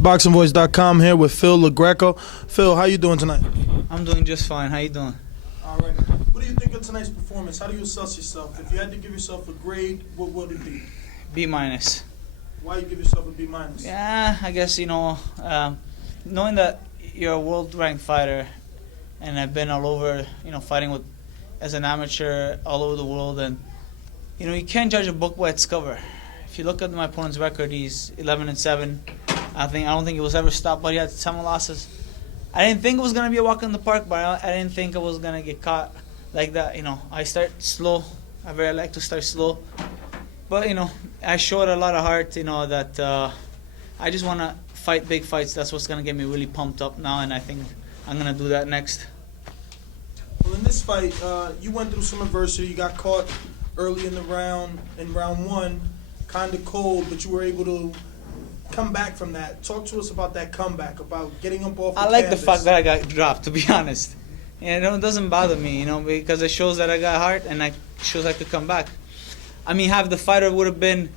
BoxingVoice.com here with Phil Lo Greco. Phil, how you doing tonight? I'm doing just fine. How you doing? All right. What do you think of tonight's performance? How do you assess yourself? If you had to give yourself a grade, what would it be? B minus. Why you give yourself a B minus? Yeah, I guess knowing that you're a world ranked fighter, and I've been all over, fighting with as an amateur all over the world, and you can't judge a book by its cover. If you look at my opponent's record, he's 11-7. I don't think he was ever stopped, but he had 7 losses. I didn't think it was gonna be a walk in the park, but I didn't think I was gonna get caught like that. I start slow. I like to start slow, but I showed a lot of heart. That I just wanna fight big fights. That's what's gonna get me really pumped up now, and I think I'm gonna do that next. Well, in this fight, you went through some adversity. You got caught early in round 1, kind of cold, but you were able to come back from that. Talk to us about that comeback, about getting up off the I like canvas. the fact that I got dropped, to be honest. It doesn't bother me, because it shows that I got heart, and it shows I could come back. I mean, have the fighter would have been,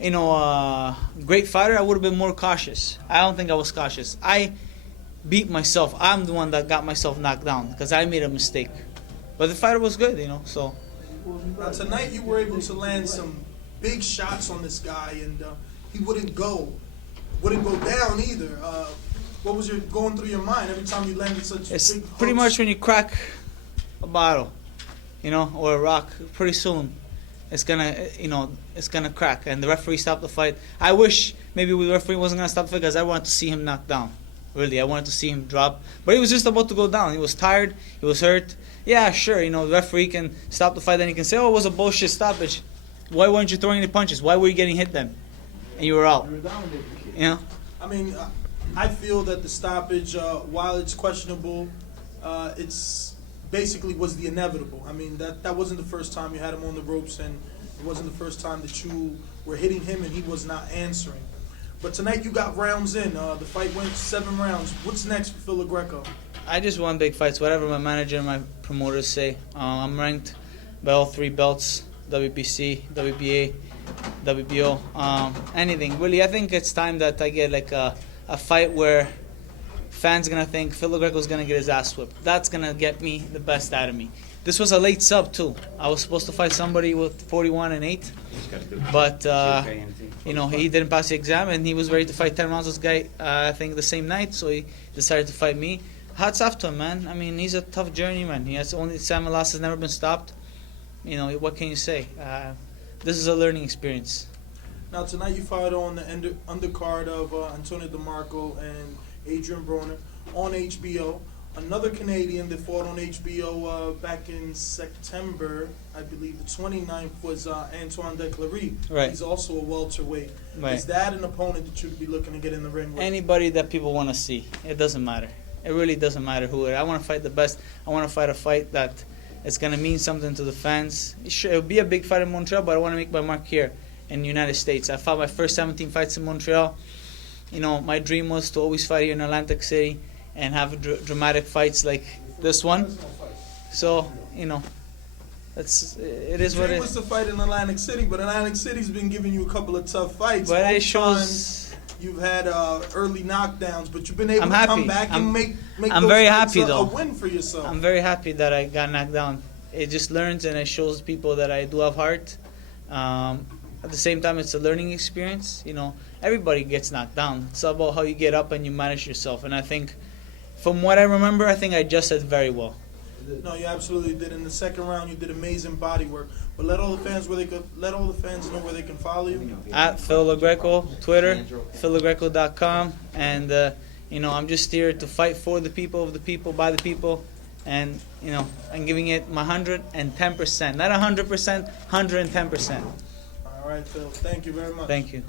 a great fighter, I would have been more cautious. I don't think I was cautious. I beat myself. I'm the one that got myself knocked down because I made a mistake. But the fighter was good, so. Now tonight you were able to land some big shots on this guy, and he wouldn't go down either. What was going through your mind every time you landed such It's big hooks? pretty much when you crack a bottle, or a rock. Pretty soon, it's gonna crack, and the referee stopped the fight. I wish maybe the referee wasn't gonna stop the fight because I wanted to see him knocked down. Really, I wanted to see him drop, but he was just about to go down. He was tired. He was hurt. Yeah, sure. The referee can stop the fight, then he can say, "Oh, it was a bullshit stoppage. Why weren't you throwing any punches? Why were you getting hit then?" And you were out. I mean, I feel that the stoppage, while it's questionable, it's basically was the inevitable. I mean, that wasn't the first time you had him on the ropes, and it wasn't the first time that you were hitting him and he was not answering. But tonight you got rounds in. The fight went 7 rounds. What's next for Phil Lo Greco? I just want big fights. Whatever my manager and my promoters say. I'm ranked by all 3 belts: WBC, WBA, WBO, anything. Really, I think it's time that I get like a fight where fans gonna think Phil Lo Greco's gonna get his ass whipped. That's gonna get me the best out of me. This was a late sub too. I was supposed to fight somebody with 41-8, but he didn't pass the exam, and he was ready to fight 10 rounds. This guy, I think the same night, so he decided to fight me. Hats off to him, man. I mean, he's a tough journeyman. He has only 7 losses, never been stopped. What can you say? This is a learning experience. Now tonight you fought on the undercard of Antonio DeMarco and Adrian Broner on HBO. Another Canadian that fought on HBO back in September, I believe the 29th, was Antoine Declery. Right. He's also a welterweight. Right. Is that an opponent that you'd be looking to get in the ring with? Anybody that people want to see. It doesn't matter. It really doesn't matter who it is. I want to fight the best. I want to fight a fight that it's going to mean something to the fans. It'll be a big fight in Montreal, but I want to make my mark here in the United States. I fought my first 17 fights in Montreal. My dream was to always fight here in Atlantic City and have dramatic fights like this one. So, it is what it is. Dream was to fight in Atlantic City, but Atlantic City's been giving you a couple of tough fights. But it shows you've had early knockdowns, but you've been able I'm to happy. come back and make I'm those very fights happy, though. a win for yourself. I'm very happy that I got knocked down. It just learns, and it shows people that I do have heart. At the same time, it's a learning experience. Everybody gets knocked down. It's about how you get up and you manage yourself. And I think, from what I remember, I think I adjusted very well. No, you absolutely did. In the second round, you did amazing body work. But let all the fans know where they can follow you. At Phil Lo Greco, Twitter, phillogreco.com, and I'm just here to fight for the people, of the people, by the people, and I'm giving it my 110%, not 100%, 110%. All right, Phil. Thank you very much. Thank you.